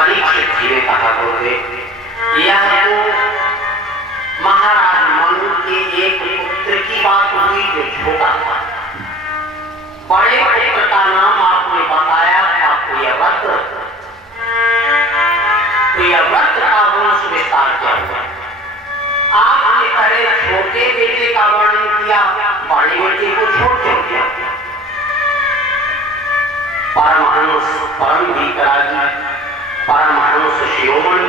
परीक्षित जी ने कहा गुरुदेव, यह तो महाराज मनु के एक पुत्र की बात हुई जो छोटा था। बड़े पुत्र का नाम आपने बताया था प्रियव्रत। प्रियव्रत का वंश विस्तार क्या हुआ? आपने पहले छोटे बेटे का वर्णन किया, बड़े बेटे को छोड़ क्यों दिया? परमहंस परम वितरागी परमहंस शिरोमणि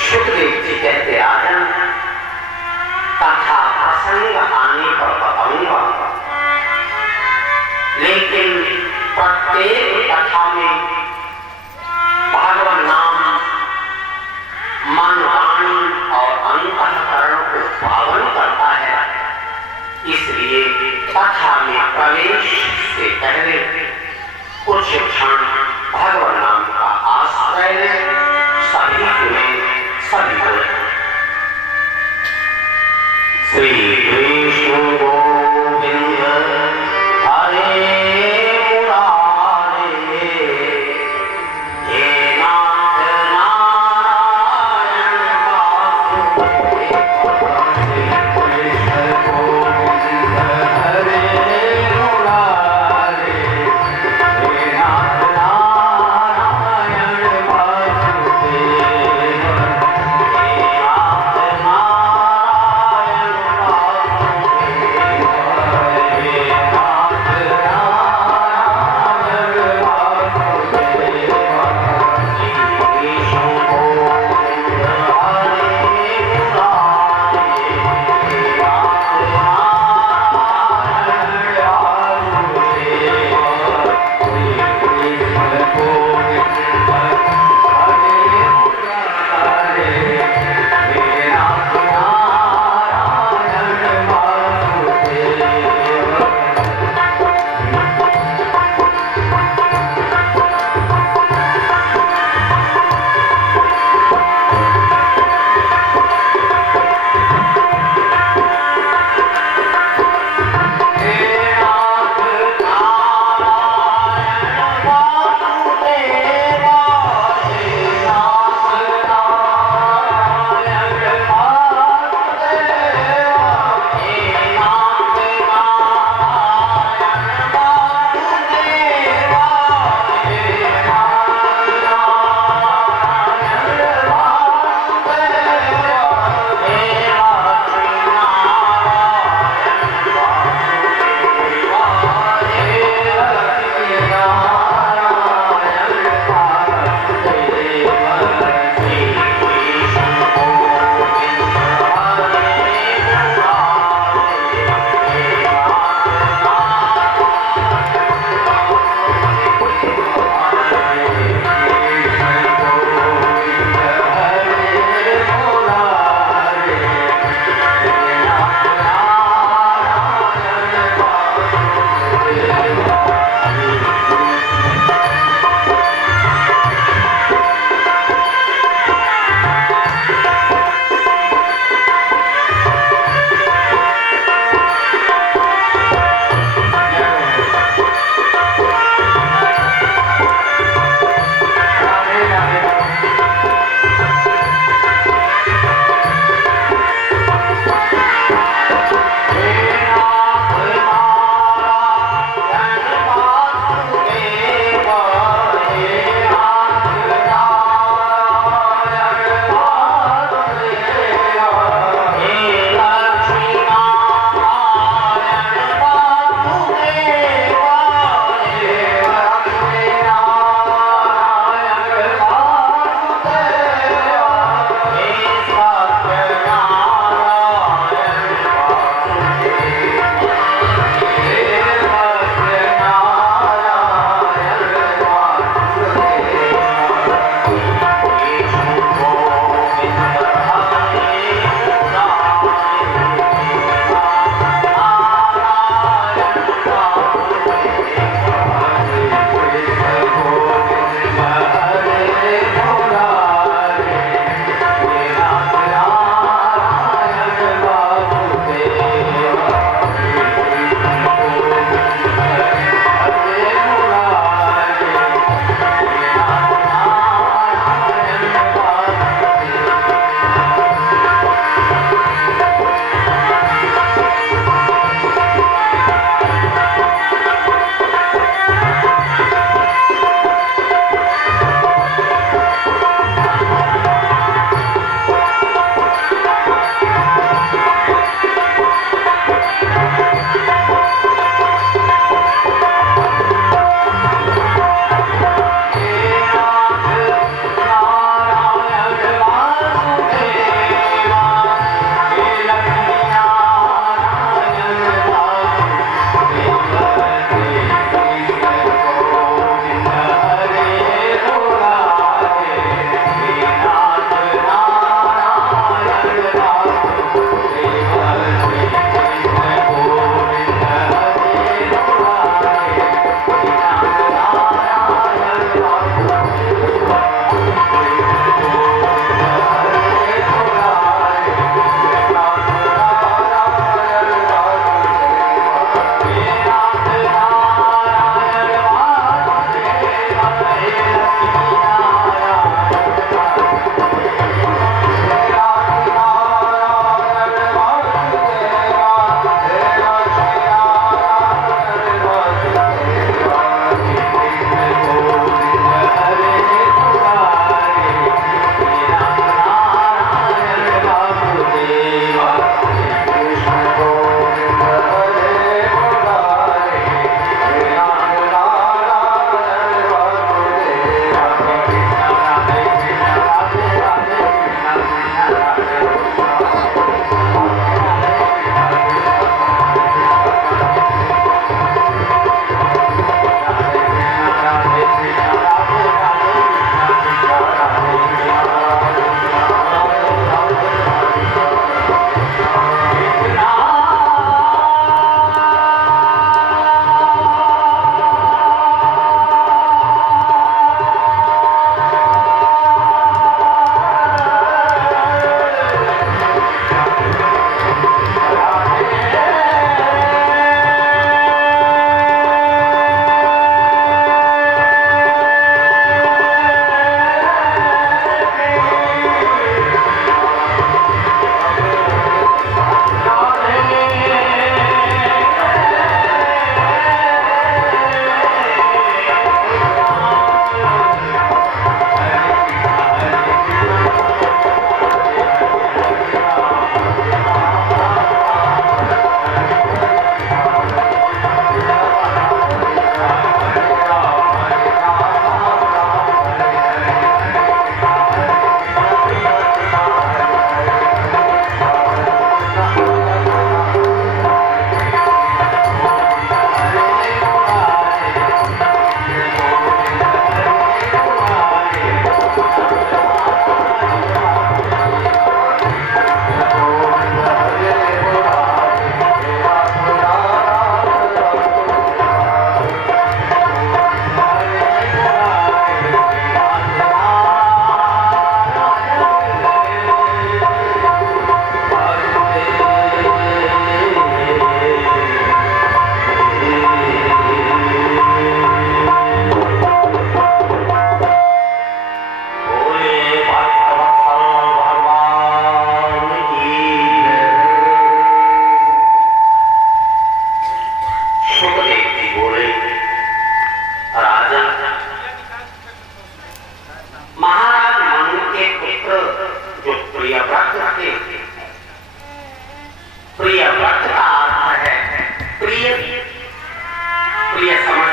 सुखदेव जी कहते राजन, कथा प्रसंग आने पर बताऊंगा, लेकिन प्रत्येक कथा में भगवान नाम मन वाणी और अंतःकरण को पावन करता है। इसलिए कथा में प्रवेश से पहले कुछ क्षण भगवान नाम का आश्रय लें। सभी सुने, सभी बोले। श्री कृष्ण गोविंद हरे मुरारे, हे नाथ नारायण वासुदेव। कृष्ण गोविंद हरे मुरारे, हे नाथ नारायण वासुदेव।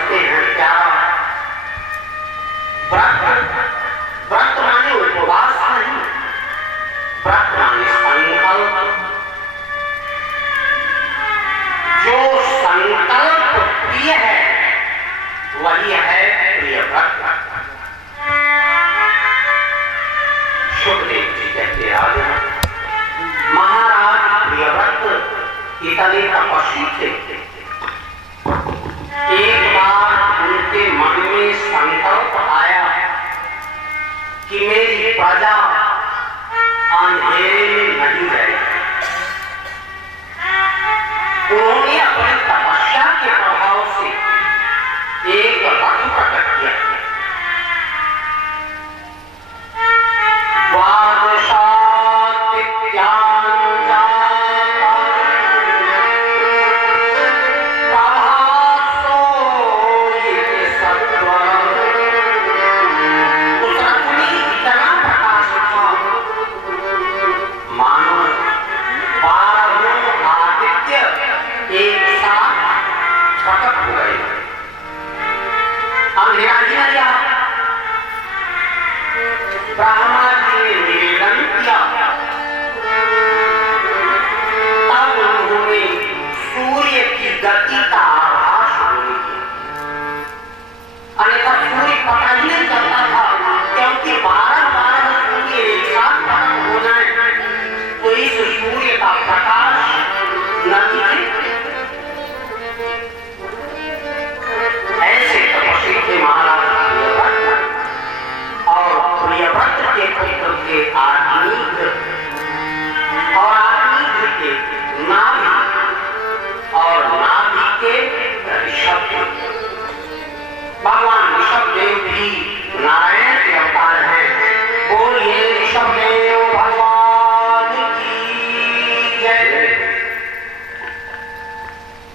समझते हैं क्या? व्रत माने उपवास नहीं, व्रत माने संकल्प। जो संकल्प प्रिय है वही है प्रिय व्रत। सुखदेव जी कहते राजा महाराज प्रियव्रत इतने तपस्वी थे। एक बार उनके मन में संकल्प आया कि मेरी प्रजा अंधेरे में नहीं जाएगी। उन्होंने अपनी तपस्या के प्रभाव से एक रथ प्रकट किया। ब्रह्मा जी ने निवेदन किया, तब उन्होंने सूर्य की गति का आभास होने दिया। अन्यथा सूर्य पता ही नहीं चलता था, क्योंकि 12 सूर्य एक साथ खत्म हो जाए तो इस सूर्य का प्रकाश नदी ऐसे तपस्वी थे महाराज प्रियव्रत के पुत्र के आत्मीक और आत्मीक के नाभि और नाभि के ऋषभ। भगवान ऋषभ देव भी नारायण के अवतार हैं। बोलिए ऋषभ देव भगवान की जय।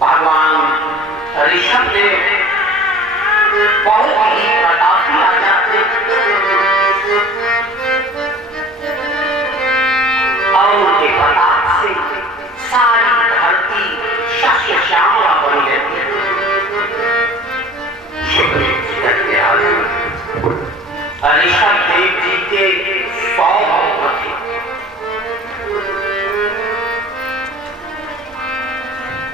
भगवान ऋषभ देव बहुत ही प्रतापी राजा थे और उनके प्रताप से सारी धरती शस्य श्यामला बन गई। ऋषभ देव जी के 100 पुत्र थे।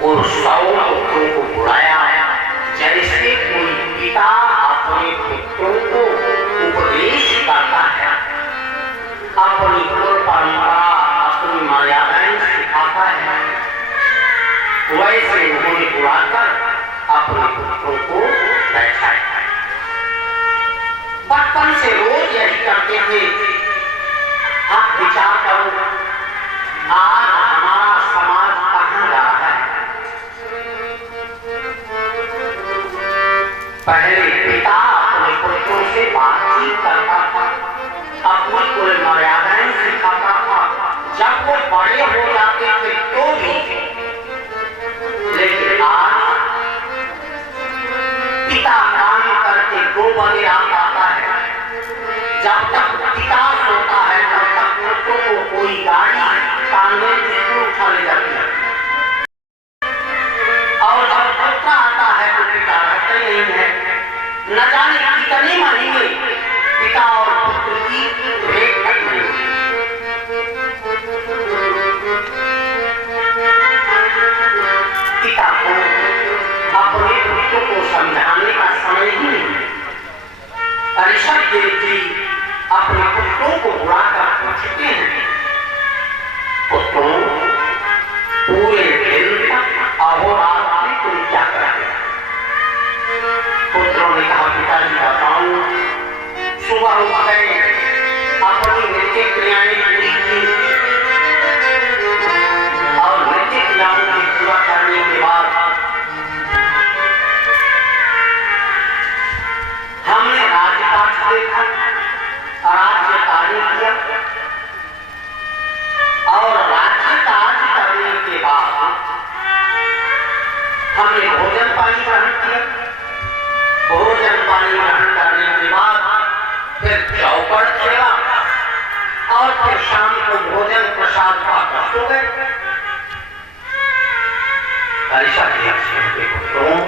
उन 100 पुत्रों को बुलाया जैसे कोई पिता अपने पुत्रों को उपदेश करता है, अपनी परंपरा अपनी मर्यादाएं सिखाता है, वैसे उन्होंने बुलाकर अपने पुत्रों को बैठाया। बचपन से रोज यही करते थे। आप विचार करो, आज हमारा समाज कहां जा रहा है? पहले पिता अपने पुत्रों से बातचीत करता था, अपनी कोई मर्यादाएं सिखाता था, जब वो बड़े हो जाते थे तो भी। लेकिन आज पिता काम करके 2 बजे रात आता है, जब तक पिता सोता है तब तक पुत्रों को कोई गाड़ी कांधे में उठा ले जाती है, और जब पुत्र आता है तो पिता रहते नहीं है। न जाने कितने महीने पिता और पुत्र की भेंट तक नहीं। पिता को अपने पुत्र को समझाने का समय ही नहीं। ऋषभ देव जी अपने पुत्रों को बुलाकर पूछते हैं, पुत्रों पूरे दिन तक अहोरात्र तुम क्या करते? पुत्रों ने कहा, पिताजी बताऊं, सुबह उठ गए, अपनी नित्य क्रियाएं पूरी की और नित्य क्रियाओं की पूरा करने के बाद हमने राजपाट देखा, राज्य कार्य किया और राज्य कार्य करने के बाद हमने भोजन पानी ग्रहण किया। भोजन पानी ग्रहण करने के बाद फिर चौपट खेला और फिर शाम को भोजन प्रसाद पाकर सो गए। ऋषभ देव जी के पुत्रों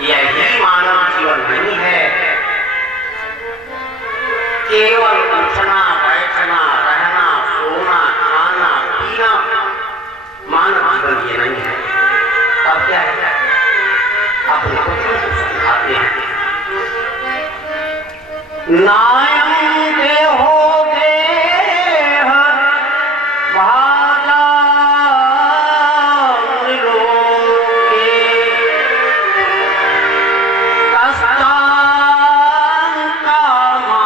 यही मानव जीवन नहीं है। केवल उठना बैठना रहना सोना खाना पीना मानव जीवन ये नहीं है। तब क्या है? अपने बच्चों को समझाते हैं, नायम देहो देह भाजा लोके कष्टां कामां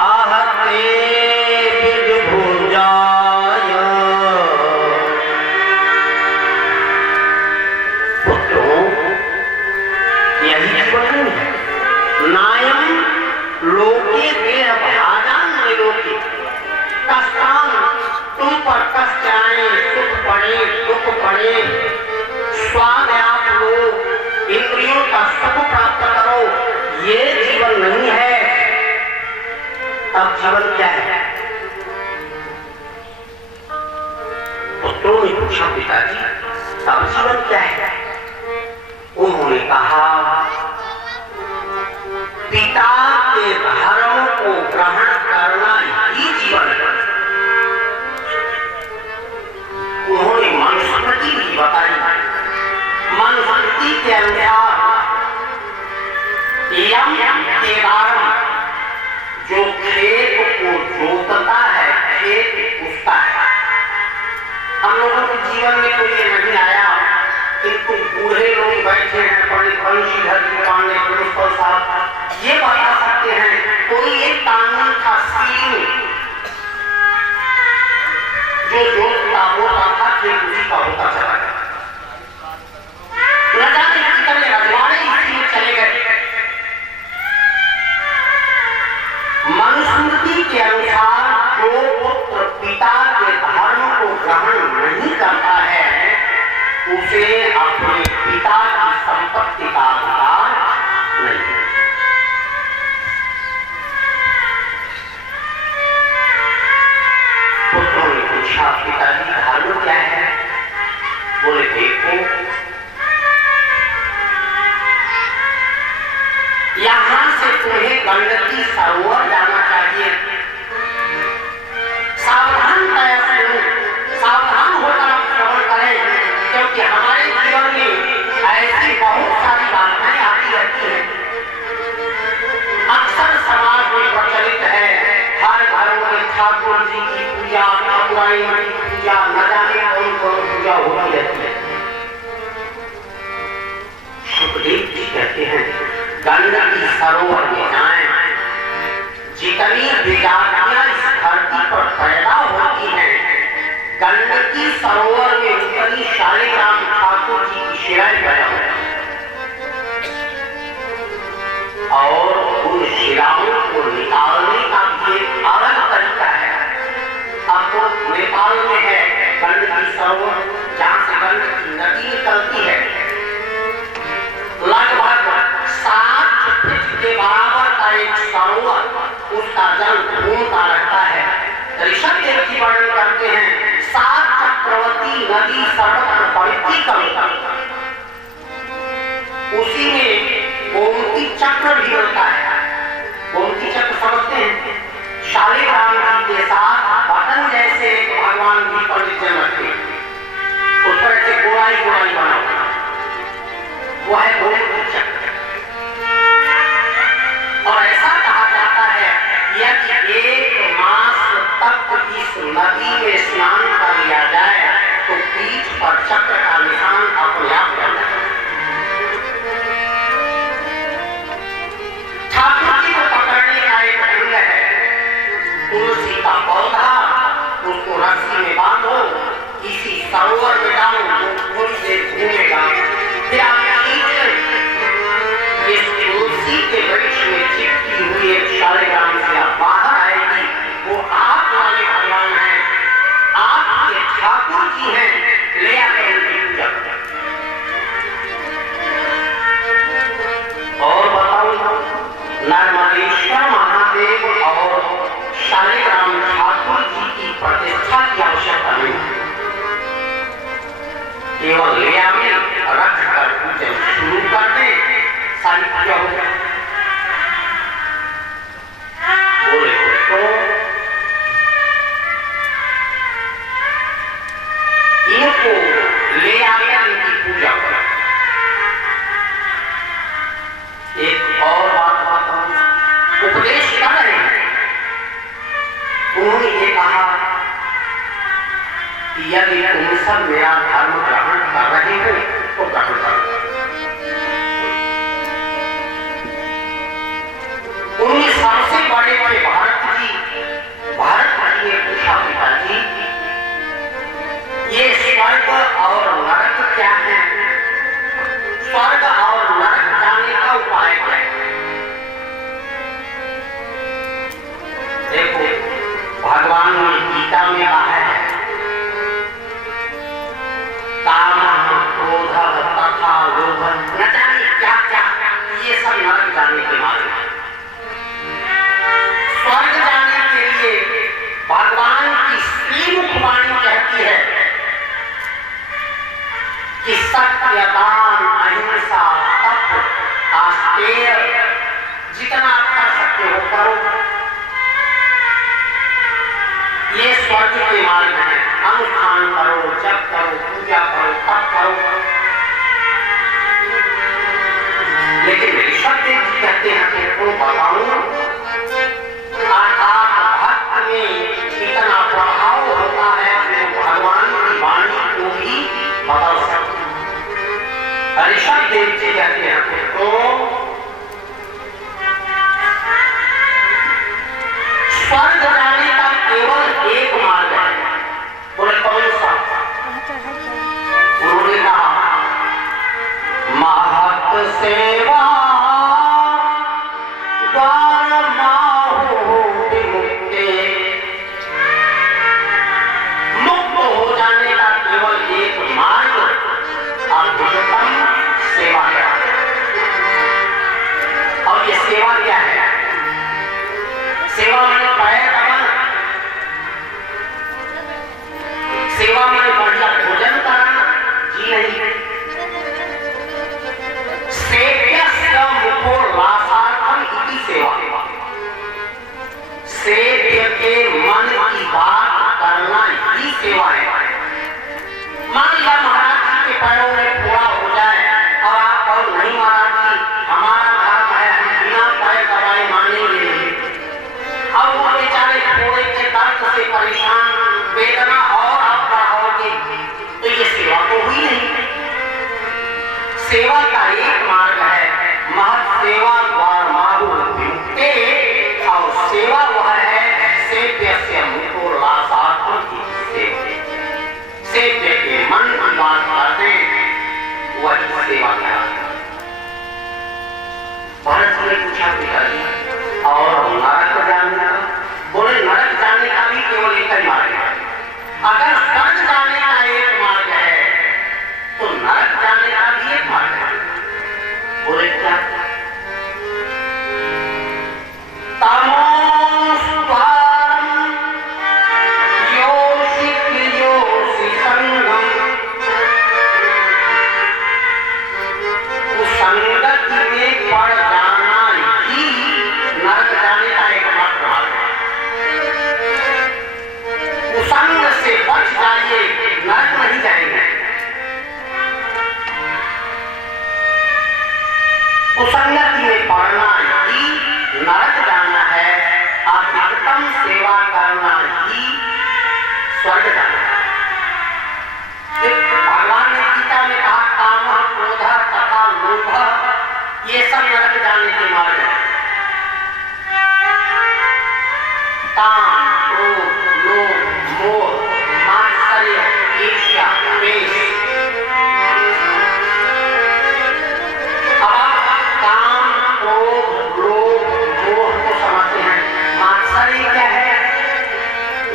आहते विदुभुजाय। पुत्रों, यही जीवन है। नायम लोके देह भाजान लोके कष्टान, तुम पर कष्ट आए, सुख पड़े दुख पड़े, स्वाद आप लो, इंद्रियों का सुख प्राप्त करो, ये जीवन नहीं है। तब जीवन क्या है? पुत्रों ने पूछा, पिताजी तब जीवन क्या है? उन्होंने कहा, पिता के धर्म को ग्रहण करना ही जीवन है। उन्होंने मनुस्मृति भी बताई। मनुस्मृति के अनुसार यम केदारम, जो खेत को जोतता है खेत उसका है। हम लोगों के जीवन में तो ये नहीं आया, किंतु बूढ़े लोग बैठे हैं, पंडित बंशीधर जी पांडे, प्रिंसिपल साहब ये बता सकते हैं। कोई एक कानून था सील, जो जोतता बोता था खेत उसी का होता चला गया। न जाने कितने रजवाड़े इसी में चले गए। मनुस्मृति के अनुसार जो पुत्र पिता के धर्म को ग्रहण नहीं करता है उसे अपने पिता की संपत्ति का अधिकार नहीं है। पुत्रों ने पूछा, पिताजी धर्म क्या है? बोले, देखो यहां से तुम्हें गंडकी सरोवर जाना चाहिए। सावधान होकर आप श्रवण करें, क्योंकि हमारे जीवन में ऐसी बहुत सारी बातें आती रहती हैं। अक्सर समाज में प्रचलित है, हर घरों में ठाकुर जी की पूजा, ठाकुराई की पूजा, न जाने कौन कौन पूजा होती रहती है। सुखदेव जी कहते हैं, गंडकी सरोवर में जाएं। जितनी विजातियां इस धरती पर पैदा होती हैं, गंडकी सरोवर में उतनी शालिग्राम ठाकुर जी की शिलाएं पैदा होती हैं। और उन शिलाओं को निकालने का भी एक अलग तरीका है। अब तो नेपाल में है गंडकी सरोवर, जहां से गंडकी नदी निकलती है। लगभग 7 फीट के बराबर का एक सरोवर, उसका जल घूमता रहता है। ऋषभ देव जी वर्णन करते हैं, 7 चक्रवर्ती नदी सर्वत्र बढ़ती कविता, उसी में गोमती चक्र भी मिलता है। गोमती चक्र समझते हैं? शालिग्राम जी के साथ बटन जैसे भगवान भी पंडित जन रखते हैं, उस पर ऐसे गोलाई गोलाई बना हुआ, वो है गोमती चक्र। और ऐसा कहा जाता है, यदि 1 मास तक इस नदी में स्नान कर लिया जाए तो पीठ पर चक्र का निशान अपने आप बन जाता है। ठाकुर जी को पकड़ने का एक अंग है, तुलसी का पौधा, उसको रस्सी में बांधो, किसी सरोवर में डालो, तो थोड़ी देर घूमेगा, फिर आप इस तुलसी के वृक्ष में चिपकी हुई एक शालिग्राम से बाहर आएगी। वो आप वाले भगवान हैं, आपके ठाकुर जी हैं, ले आकर उनकी पूजा करें। और बताओ, नर्मदेश्वर महादेव और शालिग्राम ठाकुर जी की प्रतिष्ठा की आवश्यकता नहीं है। क्यों? बोले तो इनको ले आकर इनकी पूजा करो। एक और बात बताऊं, उपदेश कर रहे हैं। उन्होंने ये कहा कि यदि तुम सब मेरा धर्म ग्रहण कर रहे हो तो ग्रहण करो। उनमें सबसे बड़े भारत जी ने पूछा, पिताजी ये स्वर्ग और नरक क्या है? स्वर्ग और नरक जाने का उपाय क्या है? देखो, भगवान ने गीता में कहा है, कामः क्रोधः तथा लोभः, न जाने क्या क्या, ये सब नरक जाने के मार्ग हैं। स्वर्ग जाने के लिए भगवान की श्रीमुख वाणी कहती है कि सत्य, दान, अहिंसा, तप, आस्तेय, जितना आप कर सकते हो करो। ये स्वर्ग के मार्ग है। अनुष्ठान करो, जप करो, पूजा करो, तप करो। लेकिन ऋषभ देव जी कहते हैं कि तुम बताओ, भक्त में इतना प्रभाव होता है कि भगवान की वाणी को भी बदल सकते। ऋषभ देव जी कहते हैं तो स्वर्ग जाने का केवल एक मार्ग है। बोले कौन सा? उन्होंने कहा, महत सेवा सेवा है। और ये सेवा क्या है? सेवा में पैर दबाना, सेवा में बढ़िया भोजन कराना, जी नहीं। सेव्यस्य मुखो लासार्थम इति सेवा। सेव्य के मन की बात करना ही सेवा है। मान लिया महाराज जी के पैरों में फोड़ा हो जाए और आप और नहीं, महाराज जी हमारा धर्म है, हम बिना पैर दबाए मानेंगे नहीं। अब वो बेचारे फोड़े के दर्द से परेशान, वेदना और आप बढ़ाओगे तो ये सेवा तो हुई नहीं। सेवा का एक मार्ग है, महत् सेवा द्वार माहु विमुक्ते, और सेवा वह है सेव्यस्य मुखो लासार्थम इति सेवा। सेव्य के मन की बात करते वही सेवा कहलाता है। भरत जी ने पूछा, पिताजी और नरक जाने का? बोले नरक जाने का भी केवल एक ही मार्ग है। अगर स्वर्ग जाने का एक मार्ग है तो नरक जाने का भी एक मार्ग है। बोले क्या? नरक नहीं जाएंगे। कुसंगति में पड़ना ही नरक जाना है, अधिकतम सेवा करना ही स्वर्ग जाना है। भगवान ने गीता में कहा, कामः क्रोधः तथा लोभः, ये सब नरक जाने के मार्ग है। काम, क्रोध, लोभ, मोह, मात्सर्य, ईर्ष्या, द्वेष। अब आप काम, क्रोध, लोभ, मोह को समझते हैं। मात्सर्य क्या है?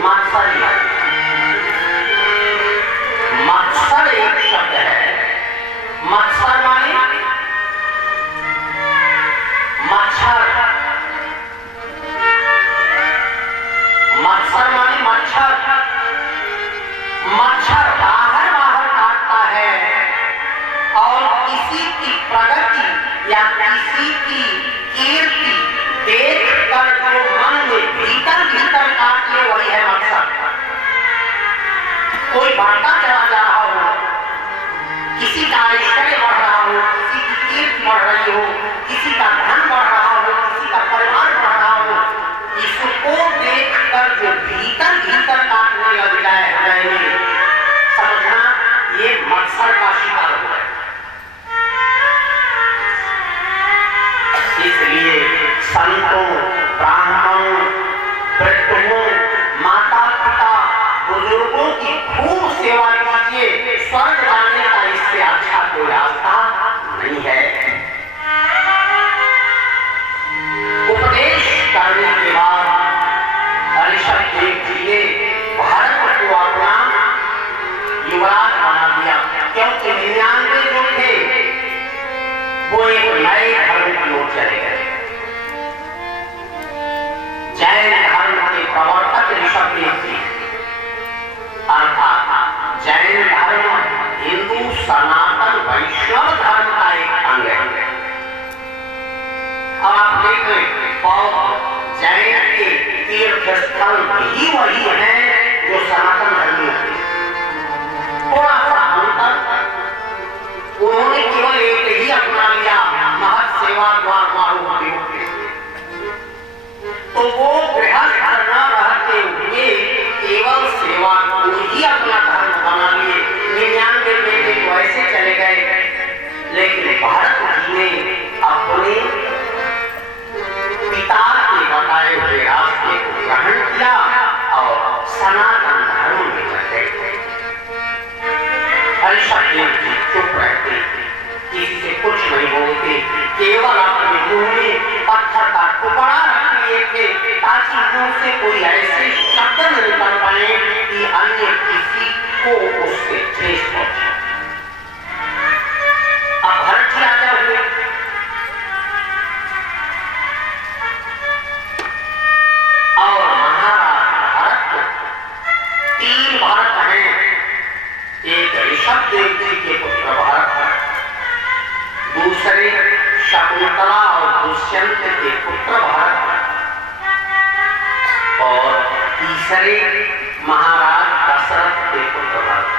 मात्सर्य, मत्सर एक शब्द है। मत्सर माने या किसी की कीर्ति देख कर जो मन में भीतर भीतर काट ले, वही है मकसद। कोई बढ़ता चला जा रहा हो, किसी का ऐश्वर्य बढ़ रहा हो, किसी की कीर्ति बढ़ रही हो, किसी का धन बढ़ रहा हो, किसी का परिवार बढ़ रहा हो, इसको देख कर जो भीतर भीतर काटने लग जाए हृदय में, समझना ये मत्सर का शिकार हो है। इसलिए संतों, ब्राह्मणों, वृद्धों, माता पिता, बुजुर्गों की खूब सेवा कीजिए। स्वर्ग जाने का इससे अच्छा कोई रास्ता नहीं है। उपदेश करने के बाद ऋषभ देव जी ने भारत को अपना युवराज बना दिया, क्योंकि 99 जो थे वो एक नए धर्म की ओर चले गए। जैन धर्म के प्रवर्तक ऋषभ देव जी, अर्थात जैन धर्म हिंदू सनातन वैष्णव धर्म का एक अंग है। अब आप देख लें, बौद्ध जैन के तीर्थ स्थल भी वही है जो सनातन धर्मी थे। थोड़ा सा अंतर, उन्होंने केवल एक ही अपना लिया, महत सेवा द्वार मारो। तो वो गृहस्थ न रहते हुए केवल सेवा को ही अपना धर्म बना लिए। 99 बेटे तो ऐसे चले गए, लेकिन भारत जी ने अपने पिता के बताए हुए रास्ते को ग्रहण किया और सनातन धर्म में चले गए। ऋषभ देव जी चुप रहते, किसी से कुछ नहीं बोलते, केवल अपने मुंह में पत्थर का टुकड़ा रख लिए थे, ताकि मुंह से कोई ऐसे शब्द न निकल पाए कि अन्य किसी को उससे ठेस पहुंचे। अब भरत जी राजा हुए, और महाराज भरत, 3 भरत हैं। एक ऋषभ देव जी के पुत्र भरत, दूसरे शकुंतला और दुष्यंत के पुत्र भरत, और तीसरे महाराज दशरथ के पुत्र भरत।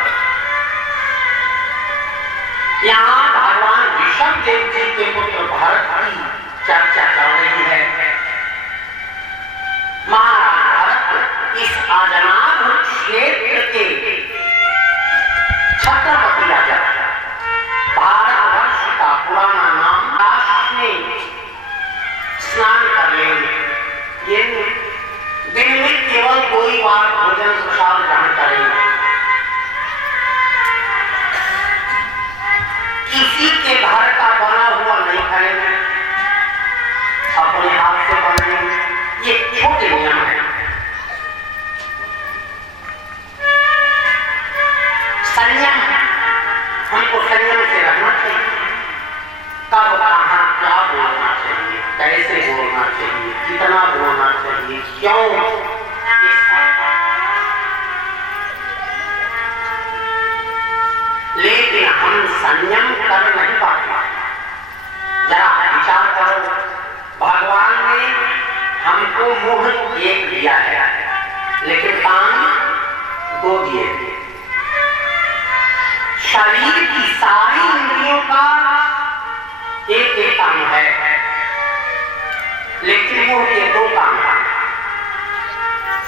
यहाँ भगवान ऋषभ देव जी के पुत्र भरत की चर्चा चल रही है। महाराज भरत इस अजनाभ क्षेत्र के छत्रपति राजा, भारतवर्ष का पुराना नाम, काशी में स्नान कर लेंगे। ये दिन में केवल 2 बार भोजन प्रसाद ग्रहण करेंगे। किसी के घर का बना हुआ नहीं खाएंगे, अपने हाथ से बनाएंगे। ये छोटे नियम है। संयम, हमको संयम से रहना चाहिए। कब कहाँ क्या बोलना चाहिए, कैसे बोलना चाहिए, कितना बोलना चाहिए, क्यों, लेकिन हम संयम कर नहीं पाते। जरा विचार करो, भगवान ने हमको मुंह एक दिया है, लेकिन कान 2 दिए। शरीर की सारी इंद्रियों का एक एक काम है, लेकिन मुंह के 2 काम है,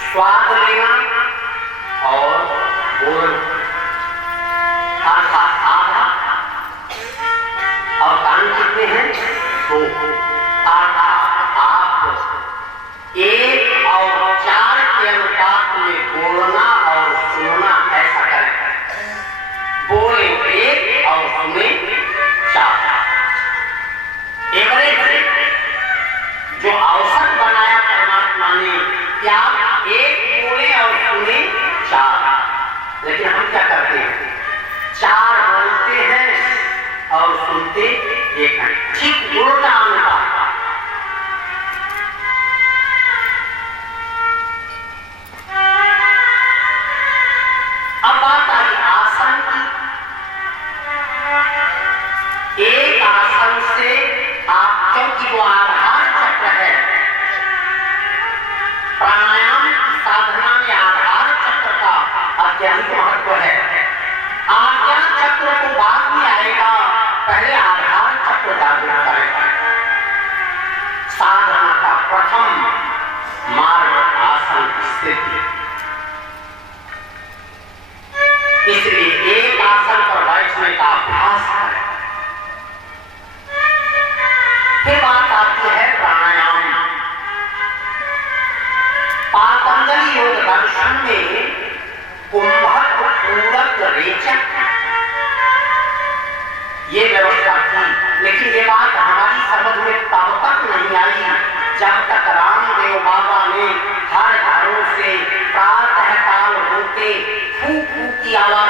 स्वाद लेना और बोलना। आधा और कान कितने हैं? 2। आप 1 और 4 के अनुपात में बोलना और सुनना ऐसा करें। बोले 1 और सुने 4। एवरेज जो औसत बनाया परमात्मा ने, क्या 1 बोले और सुने 4, लेकिन हम क्या करते हैं? 4 बोलते हैं और सुनते 1 हैं। ठीक उल्टा अनुपात। अब बात आई आसन की। एक आसन से पहले आधार तत्व जागृत करें। साधना का प्रथम मार्ग आसन स्थिति। इसलिए एक आसन पर बैठने का अभ्यास करें। फिर बात आती है प्राणायाम। पातंजलि योग दर्शन में कुंभक पूरक रेचक ये व्यवस्था थी, लेकिन ये बात हमारी समझ में तब तक नहीं आई जब तक रामदेव बाबा ने हर घरों से प्रातः काल होते फू फू की आवाज